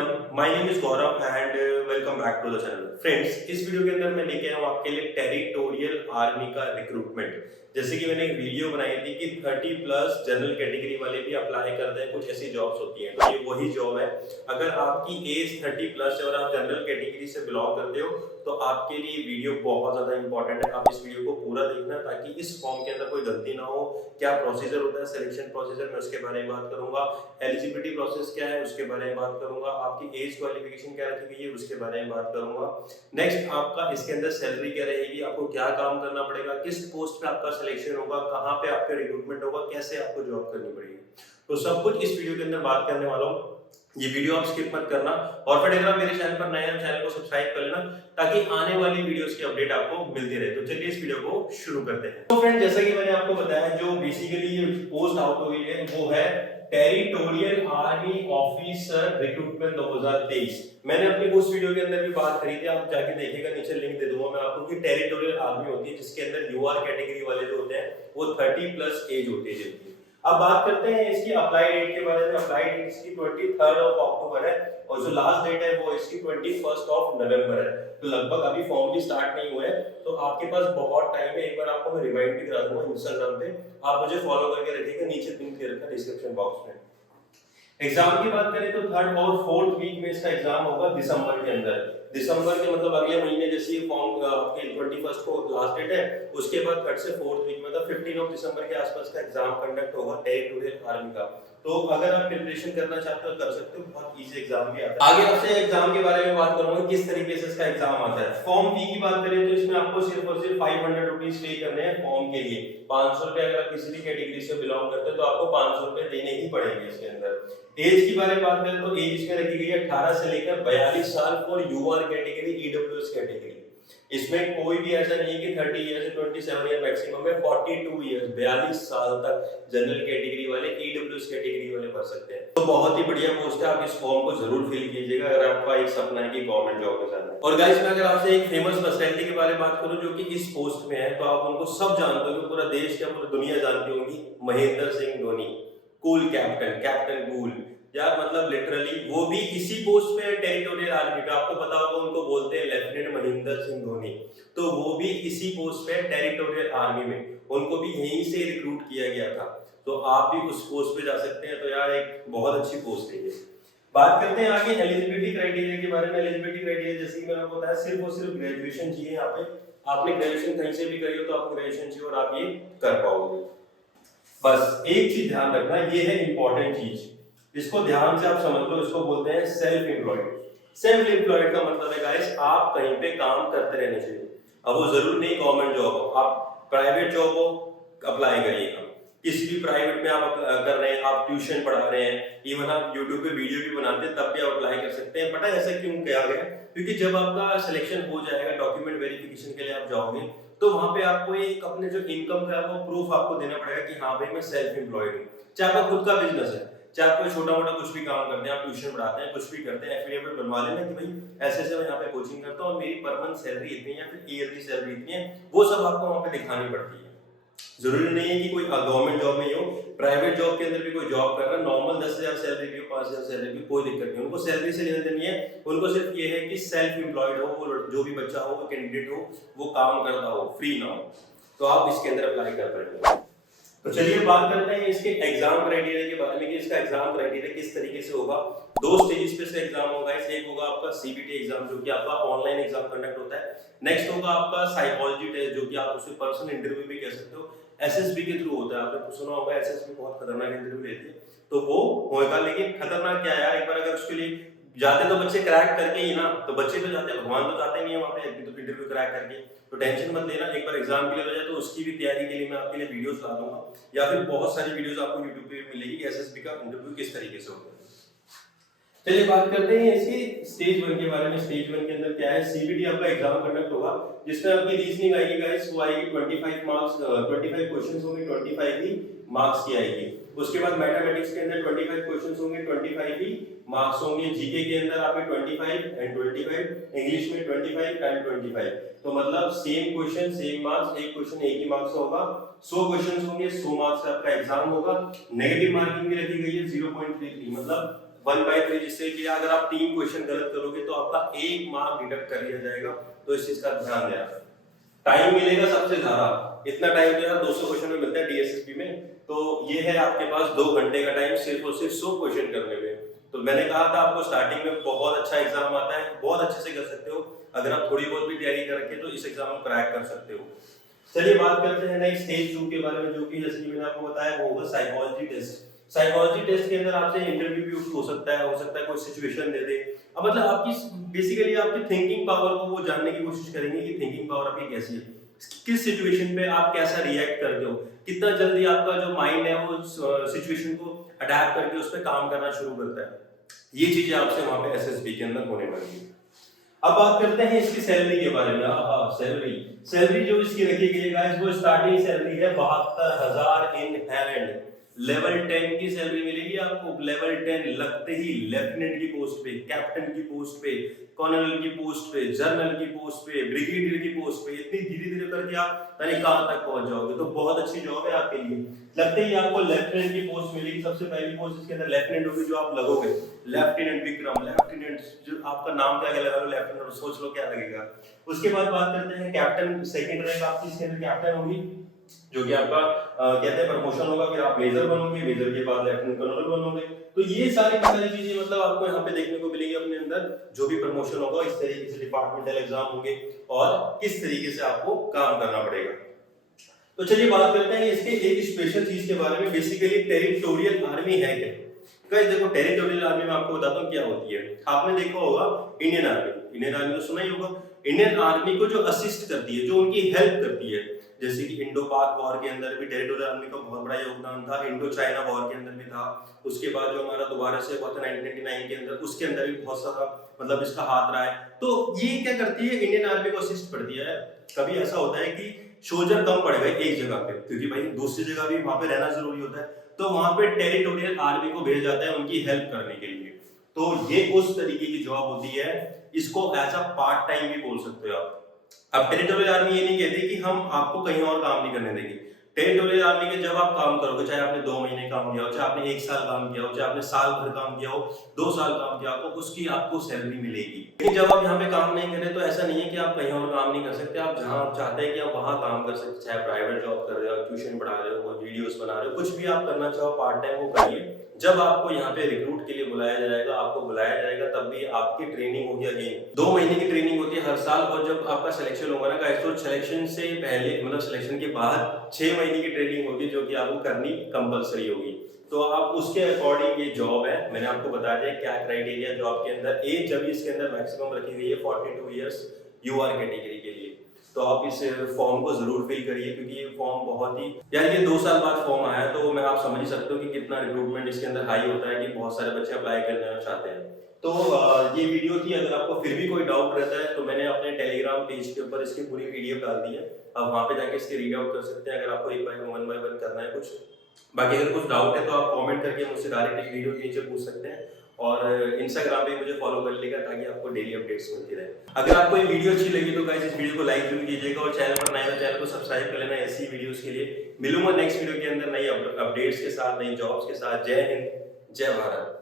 Everyone, my name is Gaurav and welcome back to the channel. Friends, इस video के अंदर मैं लेके आया हूँ आपके लिए टेरिटोरियल आर्मी का रिक्रूटमेंट। जैसे कि मैंने एक वीडियो बनाई थी कि 30 प्लस जनरल कैटेगरी वाले भी अप्लाई करते हैं, कुछ ऐसी जॉब्स होती हैं। तो ये वही जॉब है। अगर आपकी एज 30 प्लस है और आप जनरल कैटेगरी से बिलोंग करते हो तो आपके लिए वीडियो बहुत ज्यादा इंपॉर्टेंट है। आप इस वीडियो को पूरा देखना ताकि इस फॉर्म के अंदर कोई गलती ना हो। क्या प्रोसीजर होता है, सिलेक्शन प्रोसीजर, मैं उसके बारे में बात करूंगा। एलिजिबिलिटी प्रोसेस क्या है उसके बारे में बात करूंगा। आपकी एज क्वालिफिकेशन क्या रखी गई है उसके बारे में बात करूंगा। नेक्स्ट, आपका इसके अंदर सैलरी क्या रहेगी, आपको क्या काम करना पड़ेगा, किस पोस्ट पे आपका सिलेक्शन होगा, कहाँ पे आपका रिक्रूटमेंट होगा, कैसे आपको जॉब करनी पड़ेगी, तो सब कुछ इस वीडियो के अंदर बात करने वाला हूँ। ये वीडियो आप स्किप मत करना और फिर अगर आप मेरे चैनल पर नए हैं चैनल को सब्सक्राइब कर लेना ताकि आने वाली वीडियोस की अपडेट आपको मिलती रहे। तो चलिए इस वीडियो को शुरू करते हैं। तो फ्रेंड, जैसा कि मैंने आपको बताया, जो बेसिकली ये पोस्ट आउट हुई है वो है टेरिटोरियल आर्मी ऑफिसर रिक्रूटमेंट 2023। मैंने अपनी उस वीडियो के अंदर भी बात करी थी, आप जाके देखिएगा, नीचे लिंक दे दूंगा मैं आपको, कि टेरिटोरियल आर्मी होती है जिसके अंदर यूआर कैटेगरी वाले जो होते हैं वो 30 प्लस एज होती है जिनकी। अब बात करते हैं इसकी अप्लाई डेट के बारे में। अप्लाई डेट इसकी 23 अक्टूबर है और जो लास्ट डेट है वो इसकी 21 नवंबर है। तो लगभग अभी फॉर्म भी स्टार्ट नहीं हुए हैं, तो आपके पास बहुत टाइम है। एक बार आपको मैं रिमाइंड भी करा दूंगा इंस्टाग्राम पे, आप मुझे फॉलो करके रखिएगा, नीचे लिंक दे रखा है डिस्क्रिप्शन बॉक्स में। एग्जाम की बात करें तो 3rd और 4th वीक में इसका एग्जाम होगा दिसंबर के अंदर। दिसंबर के मतलब अगले महीने, जैसे ये फॉर्म आपके 21 को लास्ट डेट है, उसके बाद 3rd से 4th वीक मतलब 15 दिसंबर के आसपास का एग्जाम कंडक्ट होगा टेरिटोरियल आर्मी का। तो अगर आप प्रिपरेशन करना चाहते हो कर सकते हो, बहुत इजी एग्जाम भी आता है। आगे आपसे एग्जाम के बारे में बात करूंगा किस तरीके से इसका एग्जाम आता है। फॉर्म फी की बात करें तो इसमें आपको सिर्फ और सिर्फ 500 रुपीज पे करने हैं फॉर्म के लिए। 500 रुपए अगर आप किसी भी कैटेगरी से बिलोंग करते हो तो आपको 500 रुपए देने ही पड़ेंगे इसके अंदर। एज की बारे में बात करें तो एज इसमें रखी गई है 18 से लेकर 42 साल for UR category, EWS category. इसमें कोई भी ऐसा नहीं है कि 30 ईयर से 27 ईयर, मैक्सिमम है 42 ईयर्स, 42 साल तक जनरल कैटेगरी वाले, ईडब्ल्यूएस कैटेगरी वाले भर सकते हैं। तो बहुत ही बढ़िया पोस्ट है, आप इस फॉर्म को जरूर फिल कीजिएगा अगर आपका एक सपना है कि गवर्नमेंट जॉब में जाना है। और गाइस, मैं अगर आपसे एक फेमस पर्सनैलिटी के बारे में बात करूं जो कि इस पोस्ट में है, तो आप उनको सब जानते हो, पूरा देश या पूरी दुनिया जानती होगी, Mahendra Singh Dhoni. Cool captain, captain cool यार, मतलब लिटरली वो भी इसी पोस्ट पे है टेरिटोरियल आर्मी पे। आपको पता होगा उनको बोलते हैं लेफ्टिनेंट महेंद्र सिंह धोनी, तो वो भी इसी पोस्ट पे टेरिटोरियल आर्मी में, उनको भी यहीं से रिक्रूट किया गया था। तो आप भी उस पोस्ट पे जा सकते हैं। तो यार एक बहुत अच्छी पोस्ट है ये। बात करते हैं आगे एलिजिबिलिटी क्राइटेरिया के बारे में। एलिजिबिलिटी क्राइटेरिया जैसे कि मैंने आपको बताया, सिर्फ और सिर्फ ग्रेजुएशन चाहिए। यहाँ पे आपने ग्रेजुएशन कहीं से भी करी हो तो आपको ग्रेजुएशन चाहिए और आप ये कर पाओगे। बस एक चीज ध्यान रखना, ये है इंपॉर्टेंट चीज, इसको ध्यान से आप समझ लो। इसको बोलते हैं सेल्फ एम्प्लॉयड। सेल्फ एम्प्लॉयड का मतलब है गाइस, आप कहीं पे काम करते रहने चाहिए। अब वो जरूर नहीं गवर्नमेंट जॉब हो, आप प्राइवेट जॉब हो अप्लाई करिएगा। किसी भी प्राइवेट में आप कर रहे हैं, आप ट्यूशन पढ़ा रहे हैं, इवन आप यूट्यूब पे वीडियो भी बनाते हैं, तब भी आप अप्लाई कर सकते हैं। पता है ऐसा क्यों किया गया? क्योंकि जब आपका सिलेक्शन हो जाएगा, डॉक्यूमेंट वेरिफिकेशन के लिए आप जाओगे, तो वहां पे आपको एक अपने जो इनकम का वो प्रूफ आपको देना पड़ेगा कि हाँ भाई मैं सेल्फ एम्प्लॉयड हूँ। चाहे आपका खुद का बिजनेस है, चाहे आप कोई छोटा मोटा कुछ भी काम करते हैं, आप ट्यूशन पढ़ाते हैं, कुछ भी करते हैं, एफिडेविट बनवा लेना कि भाई ऐसे ऐसे मैं यहाँ पे कोचिंग करता हूँ और मेरी पर मंथ सैलरी इतनी है या फिर ईयरली सैलरी इतनी है। वो सब आपको वहाँ पे दिखानी पड़ती है। जरूरी नहीं है कि कोई गवर्नमेंट जॉब में ही हो, प्राइवेट जॉब के अंदर भी कोई जॉब कर रहा है, नॉर्मल 10,000 सैलरी भी हो, 5,000 सैलरी भी, कोई दिक्कत नहीं। उनको सैलरी से लेना देनी है, उनको सिर्फ ये है कि सेल्फ एम्प्लॉयड हो, वो जो भी बच्चा हो, वो कैंडिडेट हो, वो काम करता हो, फ्री ना हो, तो आप इसके अंदर अप्लाई कर पाएंगे। तो चलिए बात करते हैं इसके एग्जाम क्राइटेरिया के बारे में कि इसका एग्जाम क्राइटेरिया किस तरीके से होगा। 2 स्टेजेस पे से एग्जाम होगा। एक होगा आपका सीबीटी एग्जाम, जो कि आपका ऑनलाइन एग्जाम कंडक्ट होता है। नेक्स्ट होगा आपका साइकोलॉजी टेस्ट, जो कि आप उसे पर्सनल इंटरव्यू भी कह सकते हो, एसएसबी के थ्रू होता है। आपने सुना होगा एसएसबी बहुत खतरनाक इंटरव्यू लेती है, तो वो होगा। लेकिन खतरनाक क्या है यार, एक बार अगर उसके लिए जाते तो बच्चे क्रैक करके ही ना, तो बच्चे तो जाते हैं, भगवान तो जाते नहीं है वहां पे इंटरव्यू क्रैक करके। तो टेंशन मत लेना, एक बार एग्जाम क्लियर हो जाए तो उसकी भी तैयारी के लिए मैं आपके लिए वीडियोस ला दूंगा, या फिर बहुत सारी वीडियोस आपको यूट्यूब पे मिलेगी कि एसएसबी का इंटरव्यू किस तरीके से होता है। चलिए बात करते हैं इसकी स्टेज 1 के बारे में। स्टेज 1 के अंदर क्या है, सीबीटी आपका एग्जाम कंडक्ट होगा, जिसमें आपकी रीजनिंग आएगी गाइस, वो आएगी 25 मार्क्स, 25 क्वेश्चंस होंगे, 25 ही मार्क्स की आएगी। उसके बाद मैथमेटिक्स के अंदर 25 क्वेश्चंस होंगे, 25 ही मार्क्स होंगे। जीके के अंदर आपके 25 एंड 25, इंग्लिश में 25 एंड 25। तो मतलब सेम क्वेश्चन सेम मार्क्स, एक क्वेश्चन एक ही मार्क्स होगा। 100 क्वेश्चंस होंगे, 100 मार्क्स का आपका एग्जाम होगा। नेगेटिव मार्किंग भी रखी गई है 0.33, मतलब 1/3, जिससे कि अगर आप 3 क्वेश्चन गलत करोगे तो आपका 1 मार्क डिडक्ट कर लिया जाएगा। तो इस चीज का ध्यान देना। टाइम मिलेगा सबसे ज्यादा, इतना टाइम तो यार 200 क्वेश्चन में मिलता है डीएसएसपी में। तो ये है आपके पास 2 घंटे का टाइम सिर्फ और सिर्फ 100 क्वेश्चन करने में। तो मैंने कहा था आपको स्टार्टिंग में बहुत अच्छा एग्जाम आता है, बहुत अच्छे से कर सकते हो। अगर आप थोड़ी बहुत भी तैयारी कर रखे तो इस एग्जाम में क्रैक कर सकते हो। चलिए बात करते हैं नेक्स्ट स्टेज 2 के बारे में, जो कि जैसे कि मैंने आपको बताया वो होगा साइकोलॉजी टेस्ट। साइकोलॉजी टेस्ट के अंदर आपसे इंटरव्यू भी हो सकता है कोई सिचुएशन दे दे। अब मतलब आपकी बेसिकली आपकी थिंकिंग पावर को वो जानने की कोशिश करेंगे कि थिंकिंग पावर आपकी कैसी है, किस सिचुएशन पे आप कैसा रिएक्ट करते हो, कितना जल्दी आपका जो माइंड है वो सिचुएशन को अडैप्ट करके उस पर काम करना शुरू करता है। ये चीजें आपसे वहां पे एसएसबी के अंदर होने वाली है। अब बात करते हैं इसकी सैलरी के बारे में। सैलरी जो इसकी रखी गई है गाइस, वो स्टार्टिंग सैलरी है 72,000 इन हैंड। लेवल 10 की सैलरी मिलेगी आपको। लेवल 10 लगते ही लेफ्टिनेंट की पोस्ट पे, कैप्टन की पोस्ट पे, कर्नल की पोस्ट पे, जनरल की पोस्ट पे, ब्रिगेडियर की पोस्ट पे, इतनी धीरे धीरे करके आप कहां तक पहुंच जाओगे। तो बहुत अच्छी जॉब है आपके लिए। लगते ही आपको लेफ्टिनेंट की पोस्ट मिलेगी। सबसे पहली पोस्ट इसके अंदर लेफ्टिनेंट होगी जो आप लगोगे। लेफ्टिनेंट विक्रम, लेफ्टिनेंट जो आपका नाम क्या लगा लो लेफ्टिनेंट, सोच लो क्या लगेगा। उसके बाद बात करते हैं कैप्टन। सेकंड रैंक आपकी इसके अंदर कैप्टन होगी, जो कि आपका कहते हैं प्रमोशन होगा, फिर आप मेजर बनोगे, मेजर के बाद लेफ्टिनेंट कर्नल बनोगे। तो ये सारी चीजें मतलब आपको यहाँ पे देखने को मिलेगी अपने अंदर। जो भी प्रमोशन होगा इस तरीके से डिपार्टमेंटल एग्जाम होंगे और किस तरीके से आपको काम करना पड़ेगा। तो चलिए बात करते हैं इसके एक स्पेशल चीज के बारे में। बेसिकली टेरिटोरियल आर्मी है क्या? गाइस देखो, टेरिटोरियल आर्मी में आपको बताता हूँ क्या होती है। आपने देखा होगा इंडियन आर्मी तो सुना ही होगा। इंडियन आर्मी को जो असिस्ट करती है, जो उनकी हेल्प करती है, जैसे कि इंडो पाक वॉर के अंदर भी टेरिटोरियल आर्मी का बहुत बड़ा योगदान था। इंडो चाइना वॉर के अंदर भी था। उसके बाद जो हमारा दोबारा से हुआ था 1999 के अंदर, उसके अंदर भी बहुत सारा मतलब इसका हाथ रहा है। तो ये क्या करती है, इंडियन आर्मी को असिस्ट करती है। कभी ऐसा होता है कि सोल्जर कम पड़ गए एक जगह पे, क्योंकि भाई दूसरी जगह भी वहां पे रहना जरूरी होता है, तो वहां पे टेरिटोरियल आर्मी को भेजा जाता है उनकी हेल्प करने के लिए। तो ये उस तरीके की जॉब होती है, इसको एज अ पार्ट टाइम भी बोल सकते हो आप। अब टेरिटोरियल आर्मी ये नहीं कहती कि हम आपको कहीं और काम नहीं करने देंगे। टेरिटोरियल आर्मी के जब आप काम करोगे, चाहे आपने 2 महीने काम किया हो, चाहे आपने 1 साल काम किया हो, चाहे आपने साल भर काम किया हो, 2 साल काम किया हो, तो उसकी आपको सैलरी मिलेगी। लेकिन जब आप यहाँ पे काम नहीं कर रहे तो ऐसा नहीं है कि आप कहीं और काम नहीं कर सकते। आप जहाँ आप चाहते हैं कि आप वहाँ काम कर सकते, चाहे प्राइवेट जॉब कर रहे हो, ट्यूशन पढ़ा रहे हो, वीडियोस बना रहे हो, कुछ भी आप करना चाहो पार्ट टाइम वो करिए। जब आपको यहाँ पे रिक्रूट के लिए बुलाया जाएगा, आपको बुलाया जाएगा, तब भी आपकी ट्रेनिंग होगी। अगेन 2 महीने की ट्रेनिंग होती है हर साल। और जब आपका सिलेक्शन होगा ना गाइस, तो सिलेक्शन से पहले मतलब सिलेक्शन के बाद 6 महीने की ट्रेनिंग होगी, जो कि आपको करनी कंपलसरी होगी। तो आप उसके अकॉर्डिंग ये जॉब है। मैंने आपको बता दिया क्या क्राइटेरिया जॉब के अंदर। एज जब इसके अंदर मैक्सिमम रखी हुई है 42 ईयर्स यूआर कैटेगरी के लिए। तो आप इस फॉर्म को जरूर फिल करिए, क्योंकि ये फॉर्म बहुत ही यार, ये 2 साल बाद फॉर्म आया, तो मैं आप समझ ही सकते हो कि कितना रिक्रूटमेंट इसके अंदर हाई होता है, कि बहुत सारे बच्चे अप्लाई करना चाहते हैं। तो ये वीडियो थी। अगर आपको फिर भी कोई डाउट रहता है तो मैंने अपने टेलीग्राम पेज के ऊपर इसकी पूरी पीडीएफ डाल दी है। आप वहां पे जाके इसके रीड आउट कर सकते हैं, अगर आपको एक बार 1 बाय 1 करना है कुछ। बाकी अगर कुछ डाउट है तो आप कमेंट करके मुझसे डायरेक्ट वीडियो के नीचे पूछ सकते हैं। और इंस्टाग्राम पे मुझे फॉलो कर लेगा, ताकि आपको डेली अपडेट्स मिलती रहे। अगर आपको ये वीडियो अच्छी लगी तो गाइस इस वीडियो को लाइक जरूर कीजिएगा, और चैनल पर नए हो चैनल को सब्सक्राइब कर लेना ऐसी वीडियोस के लिए। मिलूंगा नेक्स्ट वीडियो के अंदर नई अपडेट्स के साथ, नई जॉब्स के साथ। जय हिंद, जय भारत।